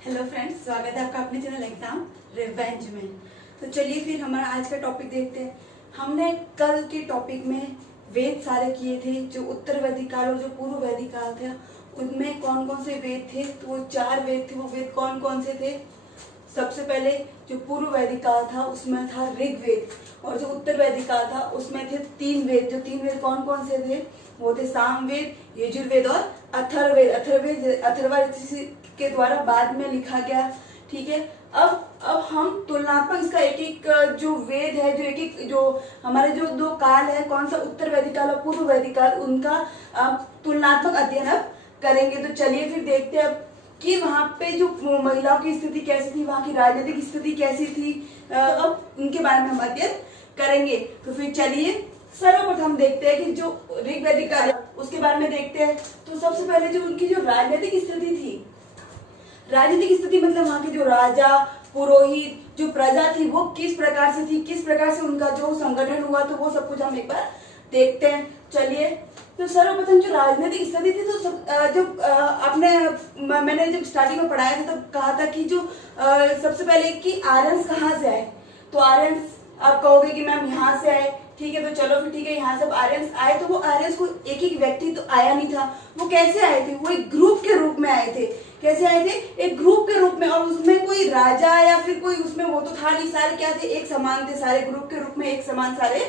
Hello friends, स्वागत है आपका अपने चैनल एग्जाम रिवेंज में। तो चलिए फिर हमारा आज का टॉपिक देखते हैं। हमने कल के टॉपिक में वेद सारे किए थे, जो उत्तर वैदिक काल और जो पूर्व वैदिक काल था उनमें कौन कौन से वेद थे। तो वो 4 वेद थे। वो वेद कौन कौन से थे? सबसे पहले जो पूर्व वैदिक काल था उसमें था ऋग्वेद, और जो उत्तर वैदिक काल था उसमें थे 3 वेद। जो 3 वेद कौन कौन से थे? वो थे सामवेद, यजुर्वेद और अथर्ववेद। अथर्ववेद ऋषि के द्वारा बाद में लिखा गया। ठीक है। अब हम तुलनात्मक इसका एक एक जो वेद है, जो एक एक जो हमारे जो 2 काल है, कौन सा उत्तर वैदिक काल और पूर्व वैदिक काल, उनका तुलनात्मक अध्ययन अब करेंगे। तो चलिए फिर देखते हैं अब कि वहाँ पे जो महिलाओं की स्थिति कैसी थी, वहाँ की राजनीतिक स्थिति कैसी थी, अब उनके बारे में हम अध्ययन करेंगे। तो फिर चलिए सर्वप्रथम देखते हैं कि जो ऋग्वैदिक काल उसके बारे में देखते हैं। तो सबसे पहले जो उनकी जो राजनीतिक स्थिति थी, राजनीतिक स्थिति मतलब वहाँ के जो राजा, पुरोहित, जो प्रजा थी वो किस प्रकार से थी, किस प्रकार से उनका जो संगठन हुआ, तो वो सब कुछ हम एक बार देखते हैं। चलिए, तो सर्वप्रथम जो राजनीतिक स्थिति थी, तो मैंने जब स्टार्टिंग में पढ़ाया था तब कहा था कि जो सबसे पहले कि आर्यंस कहाँ से आए। तो आर्यंस आप कहोगे कि मैम यहाँ से आए। ठीक है, तो चलो फिर ठीक है, यहाँ सब आर्यंस आए। तो वो आर्यंस को एक एक व्यक्ति तो आया नहीं था, वो कैसे आए थे? वो एक ग्रुप के रूप में आए थे। कैसे आए थे? एक ग्रुप के रूप में। और उसमें कोई राजा या फिर कोई उसमें वो तो था नहीं, सारे क्या थे? एक समान थे, सारे ग्रुप के रूप में एक समान सारे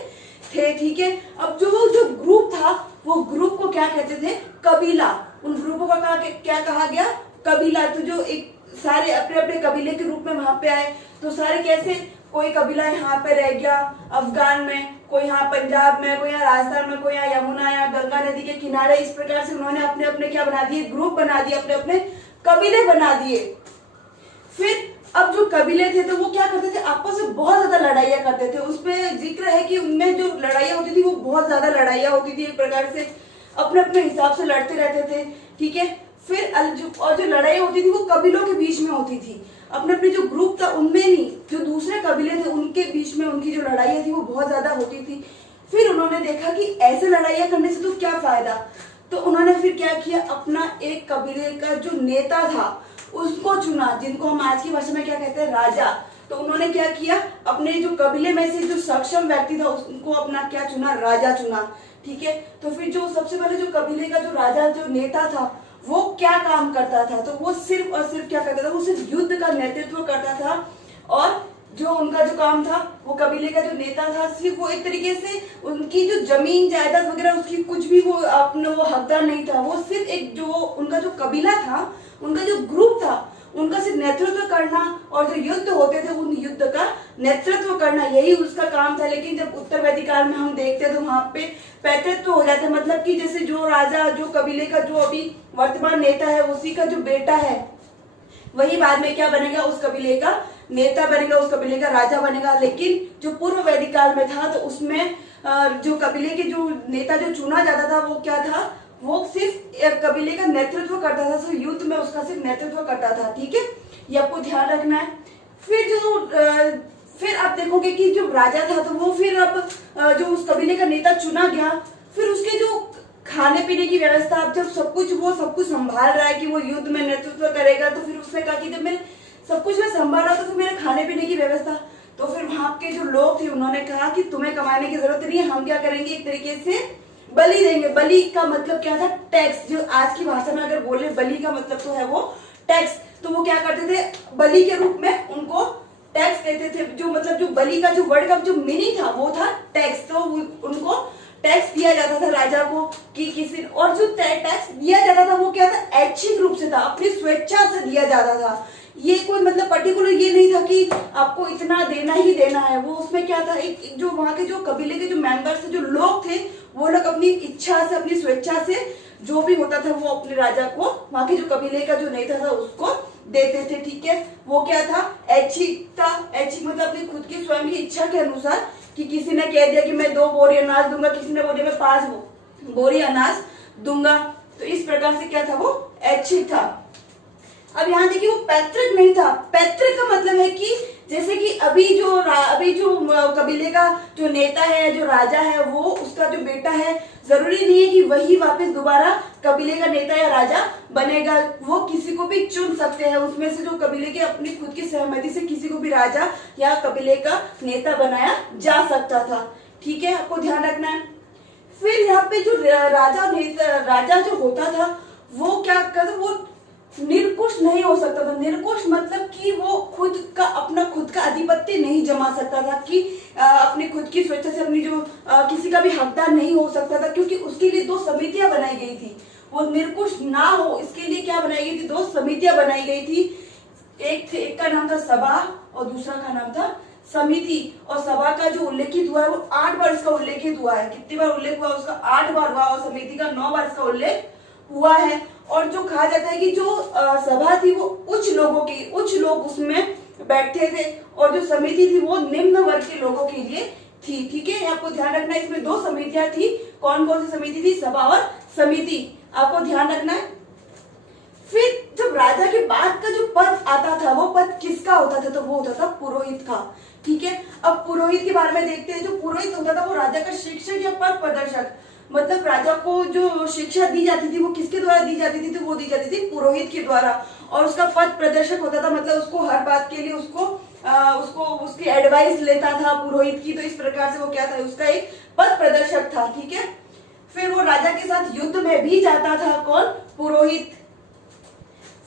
थे। ठीक है। अब जो ग्रुप था वो ग्रुप को क्या कहते थे? कबीला। उन ग्रुपों का क्या कहा गया? कबीला। तो जो एक सारे अपने अपने कबीले के रूप में वहां पे आए। तो सारे कैसे? कोई कबीला यहाँ पे रह गया अफगान में, कोई यहाँ पंजाब में, कोई यहाँ राजस्थान में, कोई यहाँ यमुना या गंगा नदी के किनारे। इस प्रकार से उन्होंने अपने अपने क्या बना दिए? ग्रुप बना दिए, अपने अपने कबीले बना दिए। फिर अब जो कबीले थे तो वो क्या करते थे? आपस में बहुत ज्यादा लड़ाइयाँ करते थे। उसपे जिक्र है कि उनमें जो लड़ाइयाँ होती थी वो बहुत ज्यादा लड़ाइयाँ होती थी, एक प्रकार से अपने अपने हिसाब से लड़ते रहते थे। ठीक है। फिर जो लड़ाइयाँ होती थी वो कबीलों के बीच में होती थी, अपने अपने जो ग्रुप था उनमें नहीं, जो दूसरे कबीले थे उनके बीच में उनकी जो लड़ाइयाँ थी वो बहुत ज्यादा होती थी। फिर उन्होंने देखा कि ऐसे लड़ाइयाँ करने से तो क्या फायदा। तो उन्होंने फिर क्या किया? अपना एक कबीले का जो नेता था उसको चुना, जिनको हम आज की भाषा में क्या कहते हैं? राजा। तो उन्होंने क्या किया? अपने जो कबीले में से जो सक्षम व्यक्ति था उसको अपना क्या चुना? राजा चुना। ठीक है। तो फिर जो सबसे पहले जो कबीले का जो राजा, जो नेता था, वो क्या काम करता था? तो वो सिर्फ और सिर्फ क्या करता था? वो सिर्फ युद्ध का नेतृत्व करता था। और जो उनका जो काम था, वो कबीले का जो नेता था, सिर्फ वो एक तरीके से उनकी जो जमीन जायदाद वगैरह उसकी कुछ भी वो अपना वो हकदार नहीं था। वो सिर्फ एक जो उनका जो कबीला था, उनका जो ग्रुप था, उनका सिर्फ नेतृत्व करना, और जो युद्ध होते थे उन युद्ध का नेतृत्व करना, यही उसका काम था। लेकिन जब उत्तर वैदिक काल में हम देखते हैं तो वहां पे पैतृत्व हो जाता है, मतलब कि जैसे जो राजा, जो कबीले का जो अभी वर्तमान नेता है, उसी का जो बेटा है वही बाद में क्या बनेगा? उस कबीले का नेता बनेगा, उस कबीले का राजा बनेगा। लेकिन जो पूर्व वैदिक काल में था तो उसमें जो कबीले के जो नेता जो चुना जाता था वो क्या था? वो सिर्फ एक कबीले का नेतृत्व करता था, तो युद्ध में उसका सिर्फ नेतृत्व करता था। ठीक है, ये आपको ध्यान रखना है। फिर आप देखोगे कि जो राजा था तो वो फिर अब जो उस कबीले का नेता चुना गया, फिर उसके जो खाने पीने की व्यवस्था, अब जब वो सब कुछ संभाल रहा है कि वो युद्ध में नेतृत्व करेगा, तो फिर उसने कहा कि जब मैं सब कुछ मैं संभाल रहा हूँ तो फिर मेरे खाने पीने की व्यवस्था। तो फिर वहां के जो लोग थे उन्होंने कहा कि तुम्हें कमाने की जरूरत नहीं है, हम क्या करेंगे? एक तरीके से बलि देंगे। बलि का मतलब क्या था? टैक्स। जो आज की भाषा में अगर बोले बलि का मतलब तो है वो टैक्स। तो वो क्या करते थे? बलि के रूप में उनको टैक्स देते थे। जो मतलब जो बलि का जो वर्ड का जो मीनिंग था वो था टैक्स। तो उनको टैक्स दिया जाता था राजा को कि किसी, और जो टैक्स दिया जाता था वो क्या था? ऐच्छिक रूप से था, अपनी स्वेच्छा से दिया जाता था। ये कोई मतलब पर्टिकुलर ये नहीं था कि आपको इतना देना ही देना है। वो उसमें क्या था? एक जो वहां के जो कबीले के जो मेंबर्स थे, जो लोग थे, वो लोग अपनी इच्छा से, अपनी स्वेच्छा से जो भी होता था वो अपने राजा को, वहां के जो कबीले का जो नेता था उसको देते थे। ठीक है। वो क्या था? ऐच्छिक था। ऐच्छिक मतलब अपनी खुद की स्वयं की इच्छा के अनुसार, कि किसी ने कह दिया कि मैं 2 बोरी अनाज दूंगा, किसी ने बोले मैं 5 बोरी अनाज दूंगा। तो इस प्रकार से क्या था? वो ऐच्छिक था। अब यहाँ देखिए वो पैतृक नहीं था। पैतृक का मतलब है कि जैसे कि अभी जो कबीले का जो नेता है, जो राजा है, वो उसका जो बेटा है, जरूरी नहीं है कि वही वापस दोबारा कबीले का नेता या राजा बनेगा, वो किसी को भी चुन सकते हैं उसमें से जो कबीले के अपनी खुद की सहमति से किसी को भी राजा या कबीले का नेता बनाया जा सकता था। ठीक है, आपको ध्यान रखना है। फिर यहाँ पे जो राजा जो होता था वो क्या करता, वो निरंकुश नहीं हो सकता था। निरंकुश मतलब कि वो अपना खुद का आधिपत्य नहीं जमा सकता था, कि अपनी खुद की स्वेच्छा से अपनी जो किसी का भी हकदार नहीं हो सकता था, क्योंकि उसके लिए 2 समितियां बनाई गई थी। वो निरंकुश ना हो इसके लिए क्या बनाई गई थी, 2 समितियां बनाई गई थी। एक का नाम था सभा और दूसरा का नाम था समिति। और सभा का जो उल्लेखित हुआ है वो 8 बार इसका उल्लेखित हुआ है। कितनी बार उल्लेख हुआ, उसका 8 बार हुआ, और समिति का 9 बार इसका उल्लेख हुआ है। और जो कहा जाता है कि जो सभा थी वो उच्च लोग उसमें बैठते थे, और जो समिति थी वो निम्न वर्ग के लोगों के लिए थी। ठीक है, आपको ध्यान रखना है। इसमें 2 समितियां थी। कौन कौन सी समिति थी, सभा और समिति, आपको ध्यान रखना है। फिर जब राजा के बाद का जो पद आता था वो पद किसका होता था, तो वो होता था पुरोहित का। ठीक है, अब पुरोहित के बारे में देखते हैं। जो पुरोहित होता था वो राजा का शिक्षक या पद प्रदर्शक, मतलब राजा को जो शिक्षा दी जाती थी वो किसके द्वारा दी जाती थी, तो वो दी जाती थी पुरोहित के द्वारा। और उसका पद प्रदर्शक होता था, मतलब उसको हर बात के लिए उसको उसकी एडवाइस लेता था पुरोहित की। तो इस प्रकार से वो क्या था, उसका एक पद प्रदर्शक था। ठीक है, फिर वो राजा के साथ युद्ध में भी जाता था, कौन, पुरोहित।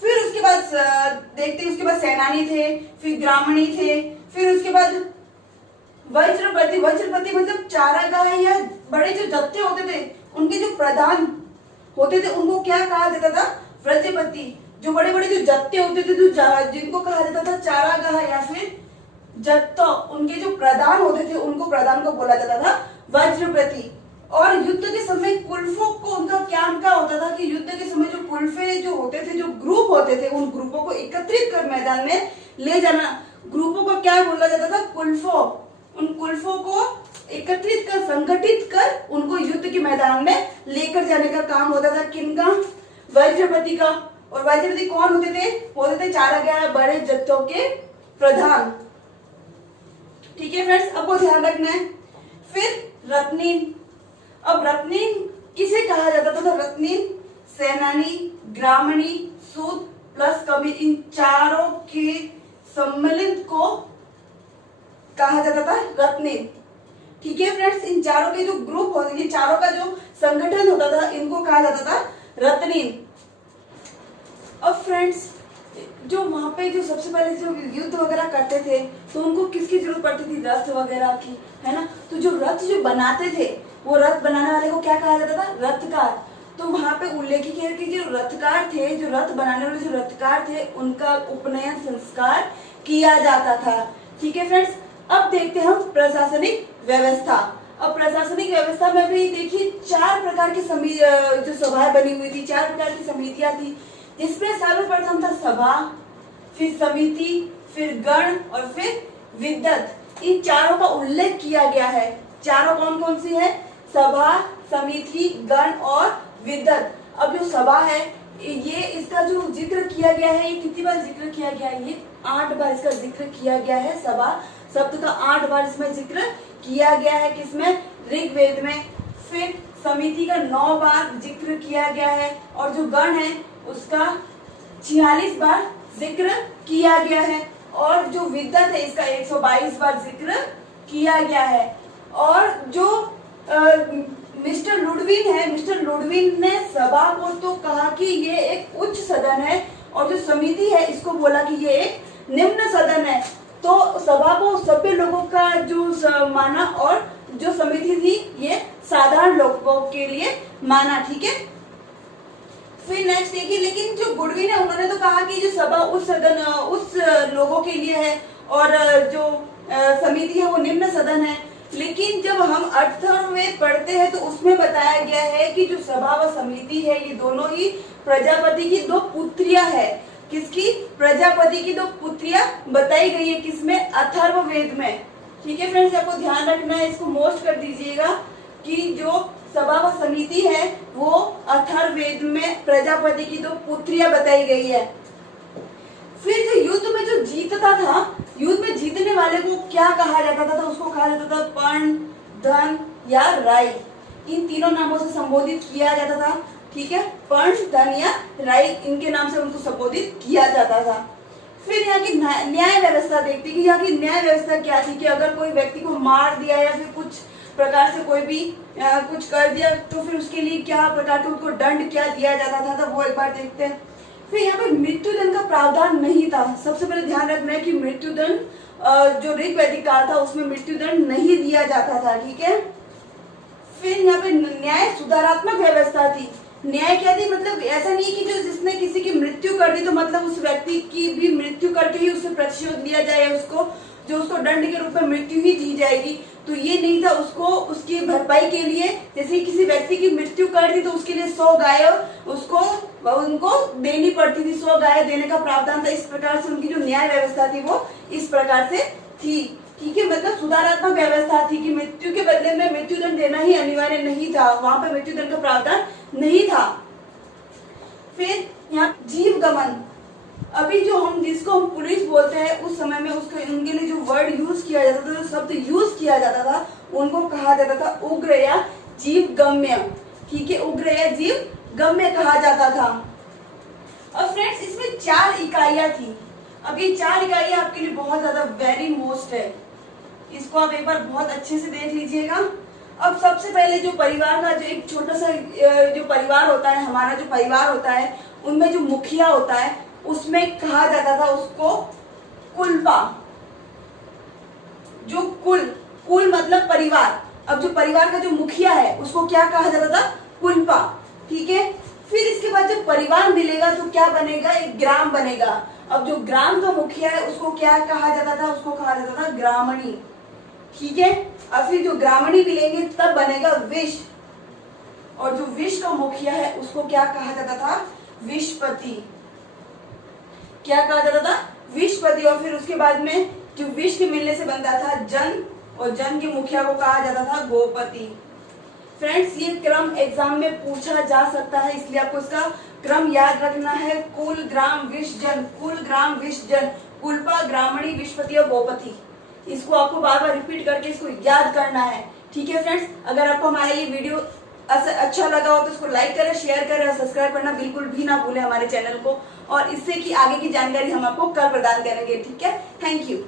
फिर उसके बाद देखते हैं, उसके बाद सेनानी थे, फिर ग्रामणी थे, फिर उसके बाद वज्रपति मतलब चारागाह या बड़े जो जत्थे होते थे उनके जो प्रधान होते थे उनको क्या कहा जाता था, वज्रपति। जो बड़े बड़े जो जत्थे होते थे जिनको कहा जाता था चारागाह या फिर जत्था, उनके जो प्रधान होते थे उनको प्रधान को बोला जाता था वज्रपति। और युद्ध के समय कुल्फों को उनका होता था कि युद्ध के समय जो कुल्फे जो होते थे, जो ग्रुप होते थे, उन ग्रुपों को एकत्रित कर मैदान में ले जाना। ग्रुपों को क्या बोला जाता था, कुल्फों। उन कुल्फों को एकत्रित कर, संगठित कर उनको युद्ध के मैदान में लेकर जाने का काम होता था किनका, वज्रपति का। और वज्रपति कौन होते थे चारागाह बड़े जत्थों के प्रधान। ठीक है फ्रेंड्स, आपको ध्यान रखना है। फिर रत्नीन। अब रत्नीन किसे कहा जाता था, तो रत्नीन सेनानी, ग्रामणी, सूत प्लस कवि, इन चारों के सम्मिलित को कहा जाता था रत्नीन। ठीक है फ्रेंड्स, इन चारों के जो ग्रुप होते, ये चारों का जो संगठन होता था इनको कहा जाता था रत्नीन। अब फ्रेंड्स, जो वहां पे जो सबसे पहले जो युद्ध वगैरह करते थे तो उनको किसकी जरूरत पड़ती थी, रथ वगैरह की, है ना। तो जो रथ जो बनाते थे वो रथ बनाने वाले को क्या कहा जाता था, रथकार। तो वहां पे उल्लेखित है कि जो रथकार थे, जो रथ बनाने वाले जो रथकार थे, उनका उपनयन संस्कार किया जाता था। ठीक है फ्रेंड्स, अब देखते हैं हम प्रशासनिक व्यवस्था। अब प्रशासनिक व्यवस्था में भी देखिए 4 प्रकार की जो सभाएं बनी हुई थी, 4 प्रकार की समितियां थी, जिसमें सर्वप्रथम था सभा, फिर समिति, फिर गण और फिर विद्वत। इन चारों का उल्लेख किया गया है। चारों कौन कौन सी है, सभा, समिति, गण और विद्वत। अब जो सभा है ये इसका जो जिक्र किया गया है, ये कितनी बार जिक्र किया गया है, ये 8 बार इसका जिक्र किया गया है। सभा शब्द का 8 बार इसमें जिक्र किया गया है, किसमें, ऋग्वेद में। फिर समिति का 9 बार जिक्र किया गया है, और जो गण है उसका 46 बार जिक्र किया गया है, और जो विद्वत है इसका 122 बार जिक्र किया गया है। और जो मिस्टर लुडविन ने सभा को तो कहा कि ये एक उच्च सदन है, और जो समिति है इसको बोला कि ये एक निम्न सदन है। तो सभा को सभ्य लोगों का जो माना, और जो समिति थी ये साधारण लोगों के लिए माना। ठीक है, फिर नेक्स्ट देखिए, लेकिन जो गुडविन है उन्होंने तो कहा कि जो सभा उस लोगों के लिए है, और जो समिति है वो निम्न सदन है। लेकिन जब हम अर्थवेद पढ़ते हैं तो उसमें बताया गया है कि जो सभा व समिति है ये दोनों ही प्रजापति की 2 पुत्रियां है। किसकी, प्रजापति की 2 पुत्रियां बताई गई है, किसमें, अथर्ववेद में। ठीक है फ्रेंड्स, आपको ध्यान रखना है, इसको मोस्ट कर दीजिएगा कि जो सभा व समिति है वो अथर्ववेद में प्रजापति की 2 पुत्रियां बताई गई है। फिर जो युद्ध में जो जीतता था, युद्ध में जीतने वाले को क्या कहा जाता था, तो उसको कहा जाता था पर्ण, धन या राई। इन तीनों नामों से संबोधित किया जाता था। ठीक है, पर्ण, धन या राई, इनके नाम से उनको संबोधित किया जाता था। फिर यहाँ की न्याय व्यवस्था देखते कि यहाँ की न्याय व्यवस्था क्या थी कि अगर कोई व्यक्ति को मार दिया या फिर कुछ प्रकार से कोई भी कुछ कर दिया तो फिर उसके लिए क्या प्रकार का उनको दंड क्या दिया जाता था, तो वो एक बार देखते हैं। फिर यहाँ पे मृत्युदंड का प्रावधान नहीं था। सबसे पहले ध्यान रखना है कि मृत्युदंड जो ऋग्वैदिक काल था उसमें मृत्युदंड नहीं दिया जाता था, ठीक है। फिर यहाँ पे न्याय सुधारात्मक व्यवस्था थी। न्याय क्या थी, मतलब ऐसा नहीं कि जो जिसने किसी की मृत्यु कर दी तो मतलब उस व्यक्ति की भी मृत्यु करके ही उससे प्रतिशोध लिया जाए, उसको जो उसको दंड के रूप में मृत्यु ही दी जाएगी, तो ये नहीं था। उसको उसकी भरपाई के लिए जैसे किसी व्यक्ति की मृत्यु कर दी तो उसके लिए 100 गाय उसको उनको देनी पड़ती थी, 100 गाय देने का प्रावधान था। इस प्रकार से उनकी जो न्याय व्यवस्था थी वो इस प्रकार से थी, ठीक है। मतलब सुधारात्मक व्यवस्था थी कि मृत्यु के बदले में मृत्युदंड देना ही अनिवार्य नहीं था, वहां पे मृत्युदंड का प्रावधान नहीं था। फिर यहाँ जीव गमन, अभी जो हम जिसको हम पुलिस बोलते हैं उस समय में उसको उनके लिए जो वर्ड यूज किया जाता था, जो शब्द यूज किया जाता था उनको कहा जाता था उग्र या जीव गम्य, ठीक है, उग्र या जीव गम्य कहा जाता था। अब फ्रेंड्स इसमें 4 इकाइयां थी। अब ये 4 इकाइयां आपके लिए बहुत ज्यादा वेरी मोस्ट है, इसको आप एक बार बहुत अच्छे से देख लीजिएगा। अब सबसे पहले जो परिवार का जो एक छोटा सा जो परिवार होता है, हमारा जो परिवार होता है उनमें जो मुखिया होता है उसमें कहा जाता था उसको कुलपा। जो कुल मतलब परिवार, अब जो परिवार का जो मुखिया है उसको क्या कहा जाता था, कुलपा, ठीक है। फिर इसके बाद जब परिवार मिलेगा तो क्या बनेगा, एक ग्राम बनेगा। अब जो ग्राम का मुखिया है उसको क्या कहा जाता था, उसको कहा जाता था ग्रामणी, ठीक है। और फिर जो ग्रामणी मिलेंगे तब बनेगा विश, और जो विश का मुखिया है उसको क्या कहा जाता था, विशपति, क्या कहा जाता था, विशपति। और फिर उसके बाद में जो विश के मिलने से बनता था जन, और जन के मुखिया को कहा जाता था गोपति। फ्रेंड्स ये क्रम एग्जाम में पूछा जा सकता है, इसलिए आपको इसका क्रम याद रखना है। कुल, ग्राम, विश, जन, कुल, ग्राम, विश, जन, कुलपा, ग्रामणी, विशपति और गोपति। इसको आपको बार बार रिपीट करके इसको याद करना है, ठीक है फ्रेंड्स। अगर आपको हमारा ये वीडियो अच्छा लगा हो तो इसको लाइक करें, शेयर करें और सब्सक्राइब करना बिल्कुल भी ना भूलें हमारे चैनल को, और इससे की आगे की जानकारी हम आपको कल प्रदान करेंगे, ठीक है। Thank you.